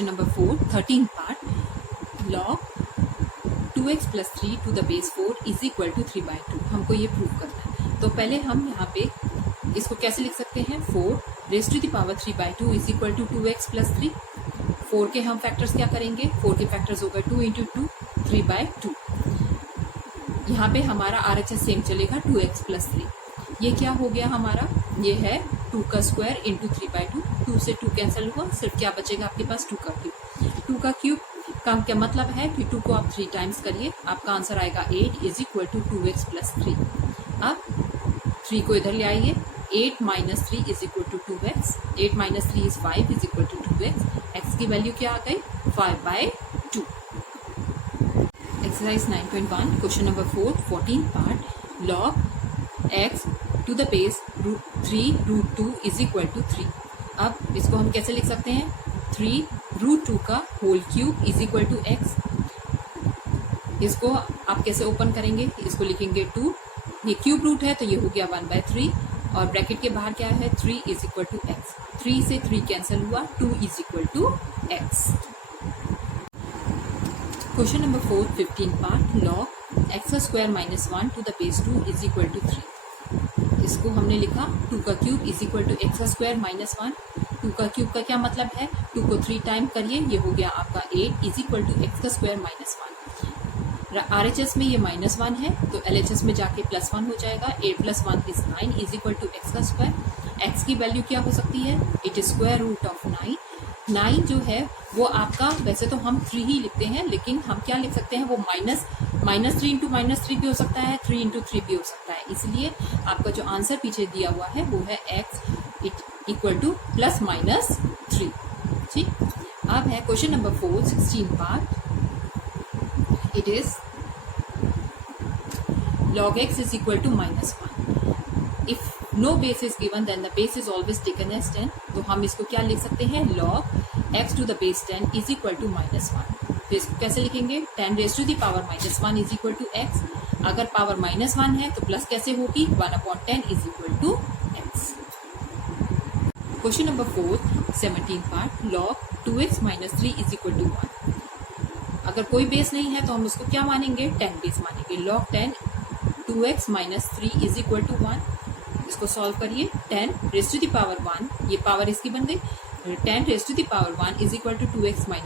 Question number 4 13 part log 2x plus 3 to the base 4 is equal to 3/2 हमको ये prove करना है। तो पहले हम यहाँ पे इसको कैसे लिख सकते हैं 4 raised to the power 3/2 is equal to 2x plus 3। 4 के हम फैक्टर्स क्या करेंगे, 4 के फैक्टर्स होगा 2 into 2 3/2। यहाँ पे हमारा RHS सेम चलेगा 2x plus 3। ये क्या हो गया हमारा, ये है 2 का स्क्वायर इंटू 3/2। 2 से 2 कैंसिल हुआ, सिर्फ क्या बचेगा आपके पास 2 का क्यूब। 2 का क्यूब का क्या मतलब है कि 2 को आप 3 टाइम्स करिए, आपका आंसर आएगा 8 is equal to 2x plus 3। अब 3 को इधर ले आइए, 8 minus 3 is equal to 2x। 8 minus 3 is 5 is equal to 2x। x की वैल्यू क्या आ गई 5/2। Exercise 9.1 question number 4 14 part log x to the base 3√2 is equal to 3। अब इसको हम कैसे लिख सकते हैं, 3√2 का whole cube is equal to x। इसको आप कैसे ओपन करेंगे, इसको लिखेंगे 2, ये क्यूब रूट है तो ये हो गया 1/3 और ब्रैकेट के बाहर क्या है 3 इज इक्वल टू x। 3 से 3 कैंसिल हुआ, 2 is equal to x। Question number 4 15 part log x² - 1 to the base 2 is equal to 3। इसको हमने लिखा 2 का cube is equal to x² - 1। 2 का क्यूब का क्या मतलब है, 2 को 3 टाइम करिए, ये हो गया आपका 8 is equal to x² - 1। RHS में ये -1 है तो LHS में जाके +1 हो जाएगा। 8 + 1 is 9 is equal to x²। x की वैल्यू क्या हो सकती है, it is square root of 9। 9 जो है वो आपका, वैसे तो हम 3 ही लिखते हैं लेकिन हम क्या लिख सकते हैं, वो -3 इंटू -3 भी हो सकता है, 3 इंटू 3 भी हो सकता है। इसलिए आपका जो आंसर पीछे दिया हुआ है वो है x इक्वल टू +-3। ठीक, अब है question number 4 16 part. It is log x is equal to -1। If no base is given then the base is always taken as 10। तो हम इसको क्या लिख सकते हैं, log x to the base 10 is equal to -1। तो इसको कैसे लिखेंगे, 10 raised to the power -1 is equal to x। अगर पावर -1 है तो प्लस कैसे होगी, 1/10 is equal to x। Question number 4 17 part log 2x - 3 is equal to 1। अगर कोई बेस नहीं है तो हम उसको क्या मानेंगे, 10 बेस मानेंगे। log 10 2x - 3 is equal to 1। इसको सॉल्व करिए, 10 raised to the power 1, ये पावर इसकी बन गई, 10 raised to the power 1 is equal to 2x - 1।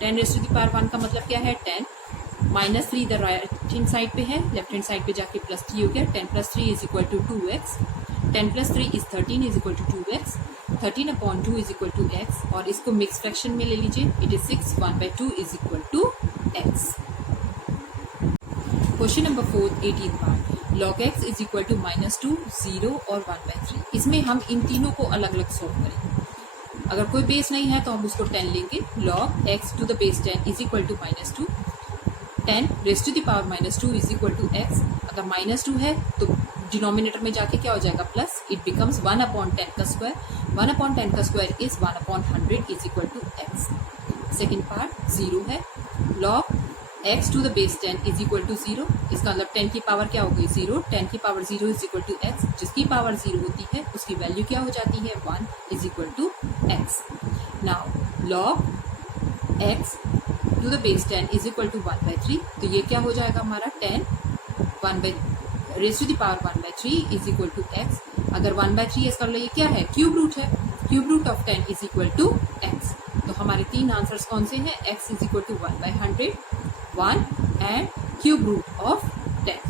10 raised to the power 1 का मतलब क्या है, 10 -3 इधर राइट हैंड साइड पे है, लेफ्ट हैंड साइड पे जाके +3 हो गया। 10 + 3 is equal to 2x। 10 + 3 is 13 is equal to 2x। 13/2 is equal to x और इसको मिक्स फ्रैक्शन में ले लीजिए, it is 6 1/2 is equal to x। Question number 4 18 part log x is equal to -2 0 और 1/3। इसमें हम इन तीनों को अलग अलग सॉल्व करेंगे। अगर कोई बेस नहीं है तो हम उसको 10 लेंगे, log x to the base 10 is equal to -2। 10 raised to the power -2 is equal to x। अगर -2 है तो डिनोमिनेटर में जाके क्या हो जाएगा प्लस, इट बिकम्स 1/10 का स्क्वायर। 1/10 का square is 1/100 is equal to x। Second part 0 है, log x to the base 10 is equal to 0। इसका मतलब 10 की पावर क्या हो गई 0। 10 की power 0 is equal to x। जिसकी पावर 0 होती है उसकी वैल्यू क्या हो जाती है, 1 is equal to x। Now log x to the base 10 is equal to 1/3। तो ये क्या हो जाएगा हमारा 10 raised to the power 1/3 is equal to x। अगर 1/3 इसका मतलब ये क्या है, क्यूब रूट है, cube root of 10 is equal to x। तो हमारे 3 आंसर्स कौन से हैं, x is equal to 1/100, 1 and cube root of 10।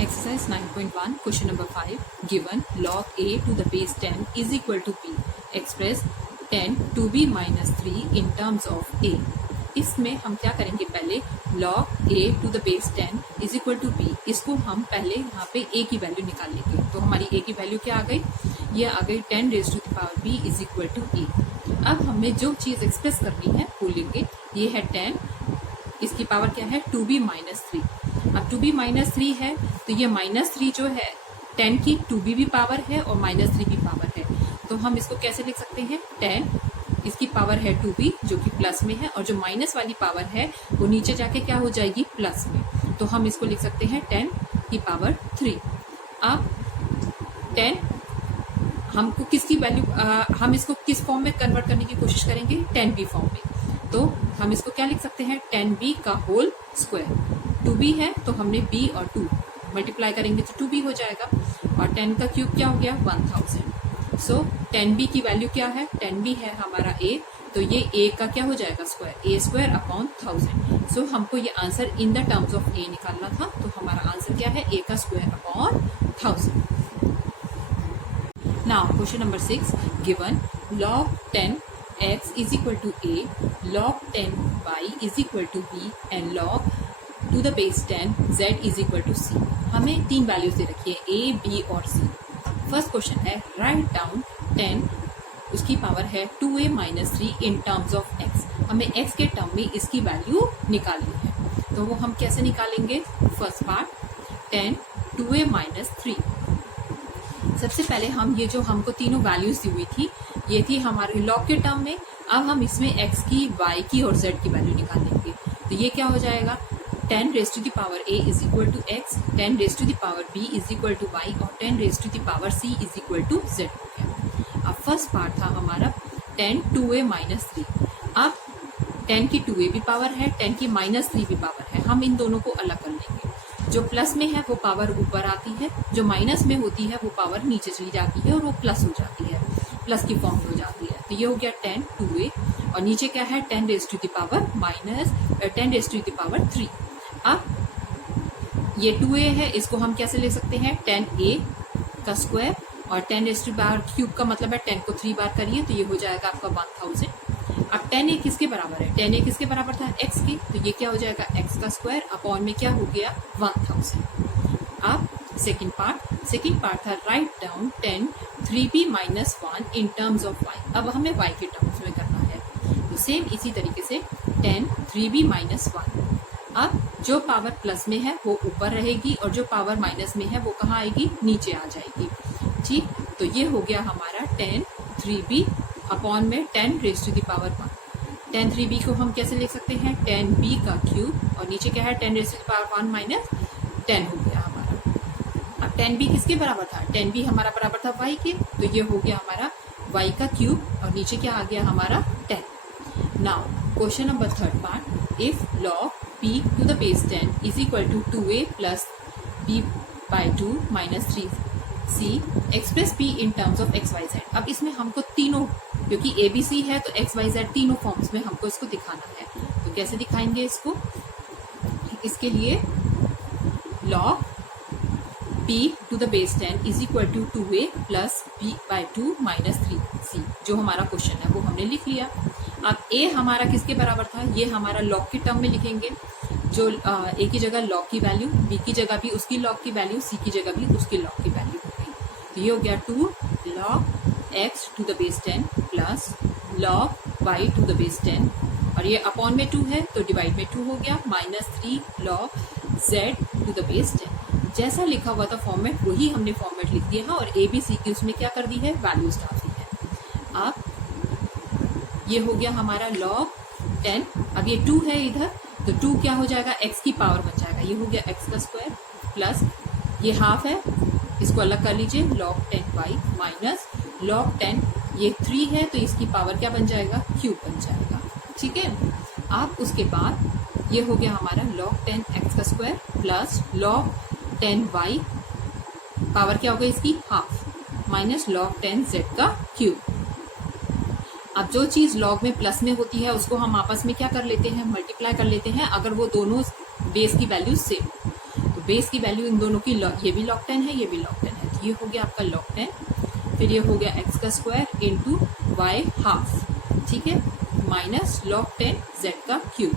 Exercise 9.1 question number 5 given log a to the base 10 is equal to b। Express 10 to b - 3 in terms of a। इसमें हम क्या करेंगे, पहले log a to the base 10 is equal to b, इसको हम पहले यहाँ पे a की वैल्यू निकाल लेंगे। तो हमारी a की वैल्यू क्या आ गई, ये आ गई 10 raised to the power b is equal to a। अब हमें जो चीज़ एक्सप्रेस करनी है वो लेंगे, ये है 10, इसकी पावर क्या है 2b - 3। अब 2b - 3 है तो ये -3 जो है 10 की 2b भी पावर है और -3 भी पावर है। तो हम इसको कैसे लिख सकते हैं, 10 इसकी पावर है 2b जो कि प्लस में है और जो माइनस वाली पावर है वो नीचे जाके क्या हो जाएगी प्लस में। तो हम इसको लिख सकते हैं 10 की पावर 3। अब 10 हमको किसकी वैल्यू, हम इसको किस फॉर्म में कन्वर्ट करने की कोशिश करेंगे, 10b फॉर्म में। तो हम इसको क्या लिख सकते हैं, 10b का होल स्क्वायर। 2b है तो हमने b और 2 मल्टीप्लाई करेंगे तो 2b हो जाएगा, और 10 का क्यूब क्या हो गया, 1000। सो 10b की वैल्यू क्या है, 10b है हमारा a, तो ये a का क्या हो जाएगा, स्क्वायर, a स्क्वायर अपॉन 1000। सो हमको ये answer in the terms of a निकालना था, तो हमारा आंसर क्या है, a का square upon 1000। Now question number 6, given log 10x is equal to a, log 10y is equal to b and log to the base 10 z is equal to c। हमें 3 values दे रखी है a, b और c। First question है write down 10 उसकी power है 2a minus 3 in terms of x। हमें x के term में इसकी वैल्यू निकालनी है, तो वो हम कैसे निकालेंगे। First part 10 2a minus 3। सबसे पहले हम ये जो हमको तीनों वैल्यूज दी हुई थी, ये थी हमारे लॉग के टर्म में। अब हम इसमें x की, y की और z की वैल्यू निकाल लेंगे। तो ये क्या हो जाएगा, 10 raise to the power a is equal to x, 10 raise to the power b is equal to y और 10 raise to the power c is equal to z हो गया। अब फर्स्ट पार्ट था हमारा 10 2a माइनस 3। अब 10 की 2a भी power है, 10 की माइनस 3 भी पावर है। हम इन दोनों को अलग कर लेंगे। जो प्लस में है वो पावर ऊपर आती है, जो माइनस में होती है वो पावर नीचे चली जाती है और वो प्लस हो जाती है, प्लस की फॉर्म हो जाती है। तो ये हो गया 10 2a, और नीचे क्या है 10 raise to the power minus 10 raise to the power 3। अब ये 2a है, इसको हम कैसे ले सकते हैं, 10a का स्क्वायर, और 10 रेज टू पावर क्यूब का मतलब है 10 को 3 बार करिए तो ये हो जाएगा आपका 1000। अब 10a किसके बराबर है, 10a किसके बराबर था, x के, तो ये क्या हो जाएगा x का स्क्वायर अपॉन में क्या हो गया 1000। अब सेकंड पार्ट था write down 10 3b minus 1 in terms of y। अब हमें y के टर्म्स में करना है, तो सेम इसी तरीके से 10 3b माइनस 1। अब जो पावर प्लस में है वो ऊपर रहेगी और जो पावर माइनस में है वो कहाँ आएगी, नीचे आ जाएगी। ठीक, तो ये हो गया हमारा 10 3b अपॉन में 10 raise to the power 1। 10 3b को हम कैसे लिख सकते हैं, 10b का क्यूब, और नीचे क्या है 10 raise to the power 1 minus 10 हो गया हमारा। अब 10b किसके बराबर था, 10b हमारा बराबर था y के, तो ये हो गया हमारा y का क्यूब, और नीचे क्या आ गया हमारा 10। Now question number third part, if log p to the base 10 is equal to 2a plus b by 2 minus 3c express p in terms of x y z। अब इसमें हमको तीनों, क्योंकि a b c है तो x y z तीनों forms में हमको इसको दिखाना है। तो कैसे दिखाएंगे इसको, इसके लिए log p to the base 10 is equal to 2a plus b by 2 minus 3c, जो हमारा क्वेश्चन है वो हमने लिख लिया। अब a हमारा किसके बराबर था, ये हमारा log के टर्म में लिखेंगे, जो a की जगह log की वैल्यू, b की जगह भी उसकी log की वैल्यू, c की जगह भी उसकी log की वैल्यू हो गई। तो ये हो गया 2 log x to the base 10 प्लस log y to the base 10, और ये अपॉन में 2 है तो डिवाइड में 2 हो गया, minus 3 log z to the base 10। जैसा लिखा हुआ था फॉर्मेट वही हमने फॉर्मेट लिख दिया है, और a b c की उसमें क्या कर दी है, वैल्यूज डाल दी है। अब ये हो गया हमारा log 10। अब ये 2 है इधर, तो 2 क्या हो जाएगा, x की पावर बन जाएगा, ये हो गया x का स्क्वायर, प्लस ये हाफ है, इसको अलग कर लीजिए, log 10y माइनस log 10, ये 3 है तो इसकी पावर क्या बन जाएगा, क्यूब बन जाएगा। ठीक है, अब उसके बाद ये हो गया हमारा log 10x का square plus log 10y, power क्या हो गई इसकी, हाफ, माइनस log 10z का क्यूब। अब जो चीज लॉग में प्लस में होती है उसको हम आपस में क्या कर लेते हैं, मल्टीप्लाई कर लेते हैं, अगर वो दोनों बेस की वैल्यू सेम हो। तो बेस की वैल्यू इन दोनों की, ये भी log 10 है, ये भी log 10 है, तो ये हो गया आपका log 10, फिर ये हो गया x का स्क्वायर इंटू वाई हाफ, ठीक है, माइनस log 10z का क्यूब।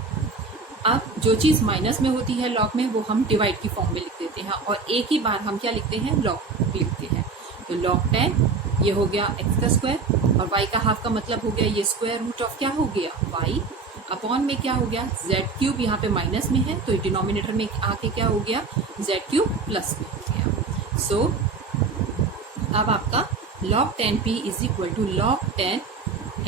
अब जो चीज माइनस में होती है लॉग में वो हम डिवाइड की फॉर्म में लिख देते हैं, और एक ही बार हम क्या लिखते हैं, लॉग लिखते हैं। तो log 10 ये हो गया x का स्क्वायर, और y का हाफ का मतलब हो गया ये स्क्वायर रूट ऑफ क्या हो गया, y, अपॉन में क्या हो गया, z क्यूब, यहाँ पे माइनस में है तो डिनोमिनेटर में आके क्या हो गया, z क्यूब प्लस में हो गया। सो अब आपका log 10p is equal to log 10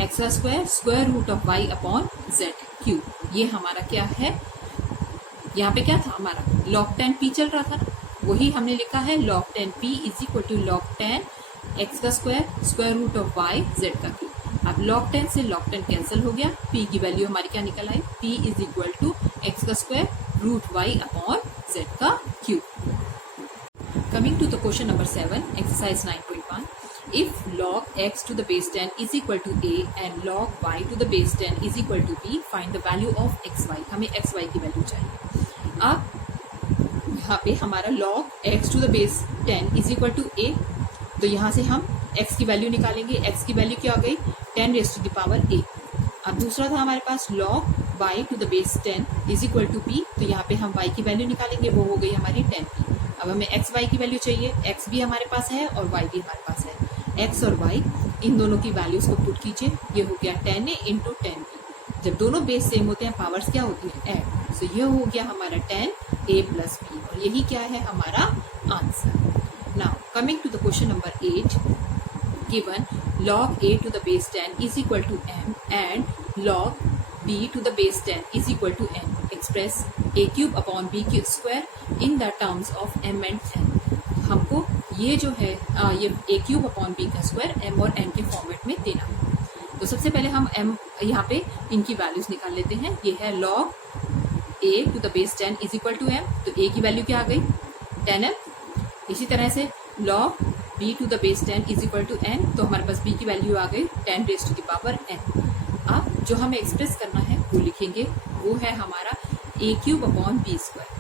x का square square root of y upon z cube. ये हमारा क्या है, यहाँ पे क्या था हमारा log 10p चल रहा था, वही हमने लिखा है log 10p is equal to log 10 x का square root of y z का क्यूब। अब log 10 से log 10 कैंसिल हो गया, p की वैल्यू हमारी क्या निकल आई, p is equal to x का square root y upon z का cube. Coming to the question number 7, exercise 9.1, if log x to the base 10 is equal to a and log y to the base 10 is equal to b, find the value of xy। हमें xy की value चाहिए। अब यहाँ पे हमारा log x to the base 10 is equal to a, तो यहाँ से हम x की वैल्यू निकालेंगे। x की वैल्यू क्या हो गई, 10 raise to the power a। अब दूसरा था हमारे पास log y to the base 10 is equal to b, तो यहाँ पे हम y की वैल्यू निकालेंगे, वो हो गई हमारी 10p। अब हमें एक्स वाई की वैल्यू चाहिए, एक्स भी हमारे पास है और वाई भी हमारे पास है। एक्स और वाई इन दोनों की वैल्यूज को पुट कीजिए, ये हो गया 10a इंटू 10b। जब दोनों बेस सेम होते हैं पावर्स क्या होती है, ऐड। सो ये हो गया हमारा 10a प्लस b, और यही क्या है हमारा answer. Now coming to the question number 8, given log a to the base 10 is equal to m and log b to the base 10 is equal to n, express a cube upon b cube square in the terms of m and n। हमको ये जो है ये a cube upon b का square m और n के format में देना है। तो सबसे पहले हम m यहाँ पे इनकी वैल्यूज निकाल लेते हैं। ये है log a to the base 10 is equal to m, तो a की वैल्यू क्या आ गई 10m। इसी तरह से log b to the base 10 is equal to n, तो हमारे पास b की वैल्यू आ गई 10 raise to the power n। अब जो हमें एक्सप्रेस करना है वो लिखेंगे, वो है हमारा a cube upon b square.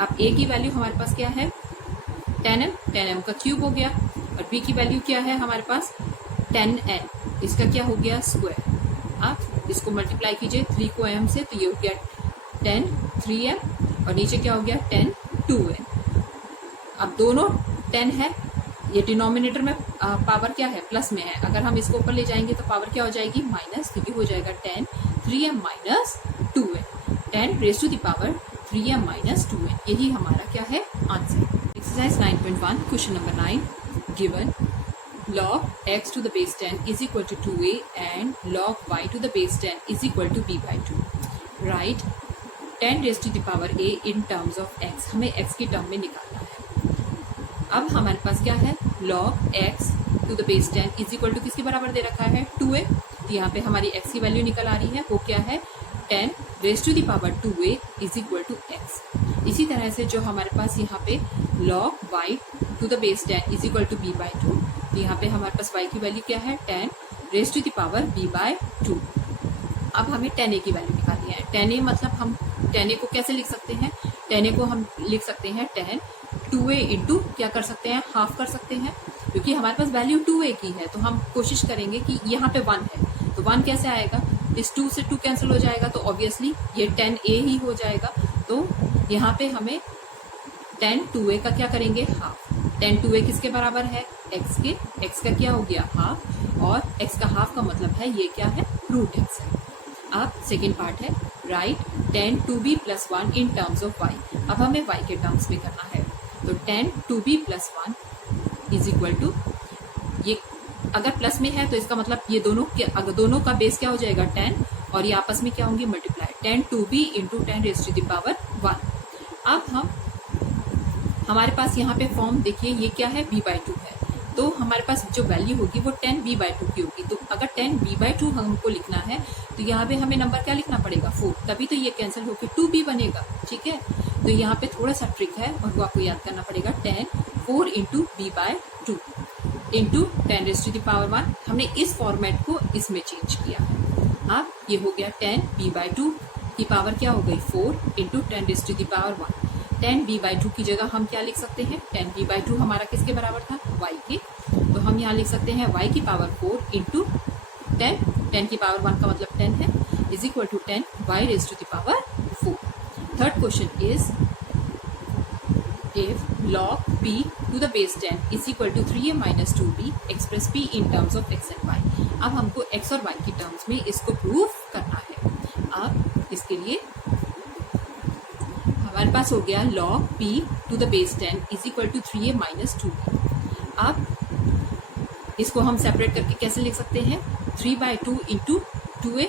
अब a की वैल्यू हमारे पास क्या है 10m का क्यूब हो गया, और b की वैल्यू क्या है हमारे पास 10n, इसका क्या हो गया स्क्वायर। अब इसको मल्टीप्लाई कीजिए 3 को m से, तो ये हो गया 10 3m, और नीचे क्या हो गया 10 2n। अब दोनों 10 है, ये डिनोमिनेटर में पावर क्या है प्लस में है, अगर हम इसको ऊपर ले जाएंगे तो पावर क्या हो जाएगी माइनस, क्योंकि हो जाएगा 10 3m minus 2n, 10 raise to the power 3m minus 2n। यही हमारा क्या है answer. Exercise 9.1, question number 9, given log x to the base 10 is equal to 2a and log y to the base 10 is equal to b by 2। Right 10 raise to the power a in terms of x, हमें x की term में निकालना है। अब हमारे पास क्या है log x to the base 10 is equal to किसके बराबर दे रखा है 2a, तो यहाँ पे हमारी x की वैल्यू निकल आ रही है, वो क्या है 10 raise to the power 2a is equal to x। इसी तरह से जो हमारे पास यहाँ पे log y to the base 10 is equal to b by 2, तो यहाँ पे हमारे पास y की वैल्यू क्या है 10 raise to the power b by 2। अब हमें 10a की वैल्यू निकालनी है। 10a मतलब हम 10a को कैसे लिख सकते हैं, 10a को हम लिख सकते हैं 10 2a इंटू क्या कर सकते हैं हाफ कर सकते हैं, क्योंकि हमारे पास वैल्यू 2a की है, तो हम कोशिश करेंगे कि यहाँ पे 1 है, तो 1 कैसे आएगा, इस 2 से 2 कैंसिल हो जाएगा, तो ऑब्वियसली ये 10a ही हो जाएगा। तो यहाँ पे हमें 10 2a का क्या करेंगे हाफ, 10 2a किसके बराबर है x के, x का क्या हो गया हाफ, और x का हाफ का मतलब है ये क्या है रूट x है। अब सेकेंड पार्ट है right 10 2b plus 1 in terms of y। अब हमें y के टर्म्स में करना है, तो 10 2b plus 1 is equal to, ये अगर प्लस में है तो इसका मतलब ये अगर दोनों का बेस क्या हो जाएगा 10, और ये आपस में क्या होंगे multiply 10 2b into 10 raise to the power 1। अब हमारे पास यहाँ पे फॉर्म देखिए ये क्या है b by 2 है, तो हमारे पास जो वैल्यू होगी वो 10b by 2 की होगी। तो अगर 10b by 2 हमको लिखना है तो यहाँ पे हमें नंबर क्या लिखना पड़ेगा 4, तभी तो ये कैंसिल होकर 2b बनेगा। ठीक है, तो यहाँ पे थोड़ा सा ट्रिक है और वो आपको याद करना पड़ेगा 10 4 into b by 2 into 10 raise to the power 1। हमने इस फॉर्मेट को इसमें चेंज किया है। अब ये हो गया 10b by 2 की पावर क्या हो गई 4 into 10 raise to the power 1। 10b by 2 की जगह हम क्या लिख सकते हैं 10b by 2 हमारा किसके बराबर था y के, तो हम यहाँ लिख सकते हैं y की पावर 4 इंटू 10 की पावर 1 का मतलब 10 है, is equal to 10 y raise to the power 4। Third question is if log p to the base 10 is equal to 3a minus 2b, express p in terms of x and y। अब हमको x और y की terms में इसको prove करना है। अब इसके लिए हमारे पास हो गया log p to the base 10 is equal to 3a minus 2b। अब इसको हम सेपरेट करके कैसे लिख सकते हैं 3 by 2 इंटू 2a।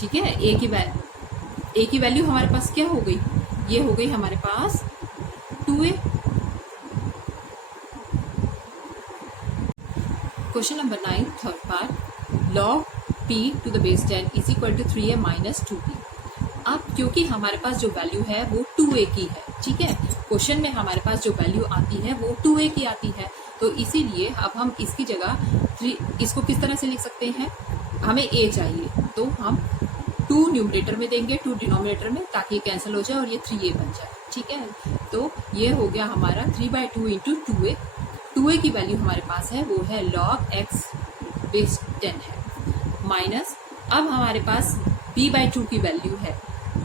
ठीक है, a की वैल्यू हमारे पास क्या हो गई, ये हो गई हमारे पास 2a। Question number 9 third part, log p to the base 10 is equal to 3a minus 2p। अब क्योंकि हमारे पास जो वैल्यू है वो 2a की है, ठीक है, क्वेश्चन में हमारे पास जो वैल्यू आती है वो 2a की आती है, तो इसीलिए अब हम इसकी जगह इसको किस तरह से लिख सकते हैं, हमें a चाहिए तो हम 2 न्यूमरेटर में देंगे, 2 डिनोमिनेटर में, ताकि ये कैंसिल हो जाए और ये 3a बन जाए, ठीक है। तो ये हो गया हमारा 3/2 इंटू 2a। 2a की वैल्यू हमारे पास है वो है log x बेस 10 है, माइनस अब हमारे पास b/2 की वैल्यू है,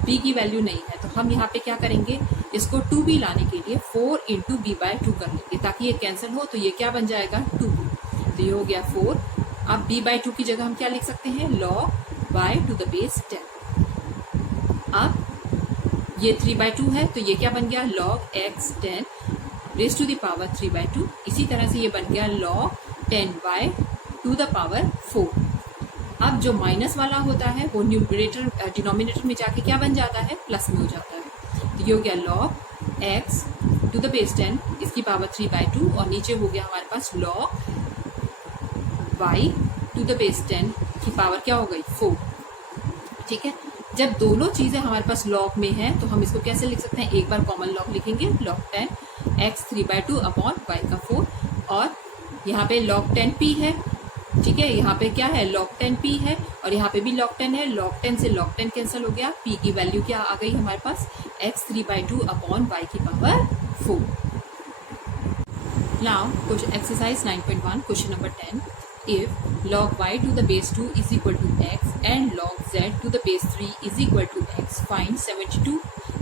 b की वैल्यू नहीं है, तो हम यहाँ पे क्या करेंगे, इसको 2b लाने के लिए 4 इंटू b/2 कर लेंगे, ताकि ये कैंसिल हो, तो ये क्या बन जाएगा 2b, तो ये हो गया 4। अब b/2 की जगह हम क्या लिख सकते हैं, log y to the base 10। अब ये 3/2 है, तो ये क्या बन गया log x 10 raise to the power 3/2। इसी तरह से ये बन गया log 10y to the power 4। अब जो माइनस वाला होता है वो न्यूमरेटर डिनोमिनेटर में जाके क्या बन जाता है, प्लस में हो जाता है, तो ये हो गया log x to the base 10 इसकी पावर 3/2, और नीचे हो गया हमारे पास log y to the base 10 की पावर क्या हो गई 4, ठीक है। जब दोनों चीजें हमारे पास लॉग में हैं तो हम इसको कैसे लिख सकते हैं, एक बार कॉमन लॉग लिखेंगे, log 10 x 3/2 अपॉन y का 4, और यहाँ पे log 10p है, ठीक है, यहाँ पे क्या है log 10p है, और यहाँ पे भी log 10 है, log 10 से log 10 कैंसिल हो गया, p की वैल्यू क्या आ गई हमारे पास x 3/2 अपॉन y की पावर 4। नाउ कुछ exercise 9.1 question number 10, if log y to the base 2 is equal to x and log z to the base 3 is equal to x, find 72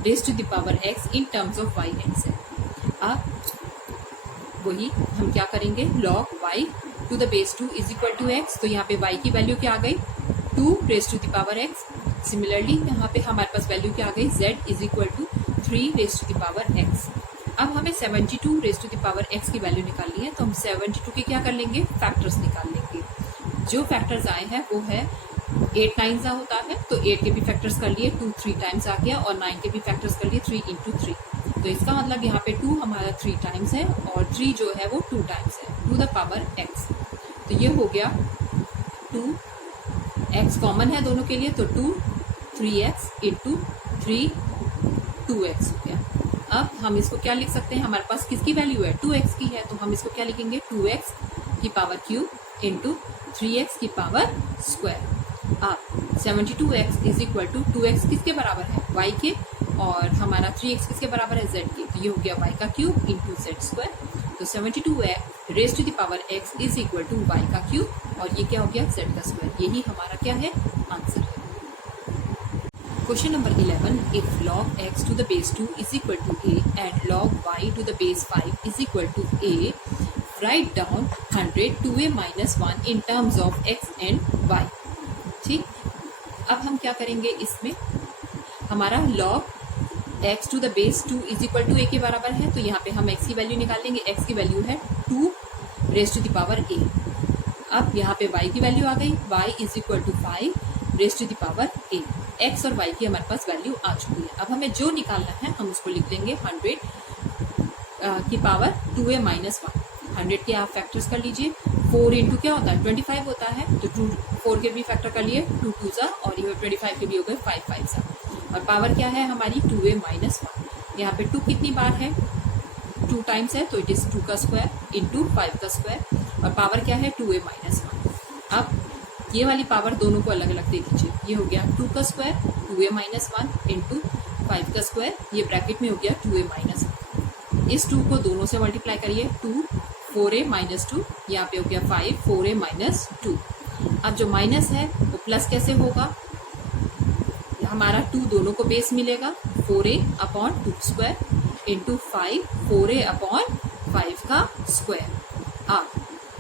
raised to the power x in terms of y and z। अब वही हम क्या करेंगे, log y to the base 2 is equal to x, तो यहाँ पे y की वैल्यू क्या आ गई 2 raised to the power x। Similarly यहाँ पे हमारे पास वैल्यू क्या आ गई z is equal to 3 raised to the power x। अब हमें 72 raise to the power x की वैल्यू निकालनी है, तो हम 72 के क्या कर लेंगे, फैक्टर्स निकाल लेंगे। जो फैक्टर्स आए हैं वो है 8 9 का होता है, तो 8 के भी फैक्टर्स कर लिए, 2 3 टाइम्स आ गया, और 9 के भी फैक्टर्स कर लिए 3 इंटू 3, तो इसका मतलब यहाँ पे 2 हमारा 3 टाइम्स है, और 3 जो है वो 2 टाइम्स है, टू द पावर x। तो ये हो गया 2x कॉमन है दोनों के लिए, तो 2 3x इंटू 3 2x हो गया। अब हम इसको क्या लिख सकते हैं, हमारे पास किसकी वैल्यू है 2x की है, तो हम इसको क्या लिखेंगे 2x की पावर क्यूब इंटू 3x की पावर स्क्वायर। अब 72x is equal to 2x किसके बराबर है y के, और हमारा 3x किसके बराबर है z के, तो ये हो गया y का क्यूब इंटू z स्क्वायर। तो 72x raise to the power x is equal to y का क्यूब, और ये क्या हो गया z का स्क्वायर। यही हमारा क्या है आंसर है। Question number 11, if log x to the base 2 is equal to a and log y to the base 5 is equal to a, write down 100 2a minus 1 in terms of x and y। ठीक, अब हम क्या करेंगे, इसमें हमारा log x to the base 2 is equal to a के बराबर है, तो यहाँ पे हम x की वैल्यू निकाल लेंगे, x की वैल्यू है 2 raise to the power a। अब यहाँ पे y की वैल्यू आ गई, y is equal to 5 raise to the power a। x और y की हमारे पास वैल्यू आ चुकी है। अब हमें जो निकालना है हम उसको लिख लेंगे 100 की पावर 2a माइनस 1। 100 के आप फैक्टर्स कर लीजिए, 4 इंटू क्या होता है 25 होता है, तो 4 के भी फैक्टर कर लिए 2 2 सा, और ये 25 के भी हो गए 5 5 सा, और पावर क्या है हमारी 2a माइनस 1। यहाँ पे 2 कितनी बार है 2 टाइम्स है, तो इट इज 2 का स्क्वायर इंटू 5 का स्क्वायर, और पावर क्या है 2a माइनस 1। अब ये वाली पावर दोनों को अलग अलग दे दीजिए, ये हो गया 2 का स्क्वायर 2a माइनस 1 इंटू 5 का स्क्वायर, ये ब्रैकेट में हो गया 2a माइनस 1। इस 2 को दोनों से मल्टीप्लाई करिए, 2 4a माइनस 2, यहाँ पे हो गया 5 4a माइनस 2। अब जो माइनस है वो प्लस कैसे होगा, हमारा 2 दोनों को बेस मिलेगा, 4a upon 2 square into 5 4a upon 5 का स्क्वायर। अब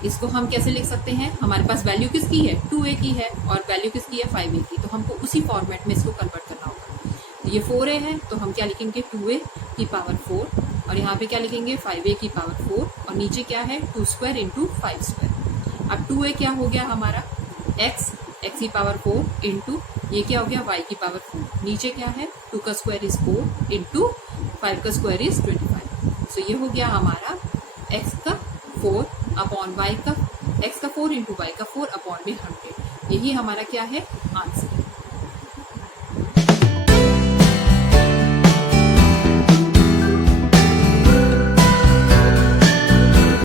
इसको हम कैसे लिख सकते हैं, हमारे पास वैल्यू किसकी है 2a की है, और वैल्यू किसकी है 5a की, तो हमको उसी फॉर्मेट में इसको कन्वर्ट करना होगा। तो ये 4a है, तो हम क्या लिखेंगे 2a की पावर 4, और यहाँ पे क्या लिखेंगे 5a की पावर 4, और नीचे क्या है 2 स्क्वायर इंटू 5 स्क्वायर। अब 2a क्या हो गया हमारा x की पावर 4 इंटू ये क्या हो गया y की पावर 4, नीचे क्या है 2 का स्क्वायर इज 4 इंटू 5 का स्क्वायर इज 25। सो ये हो गया हमारा x का 4 अपॉन y का x का 4 इंटू वाई का 4 अपॉन में 100। यही हमारा क्या है आंसर।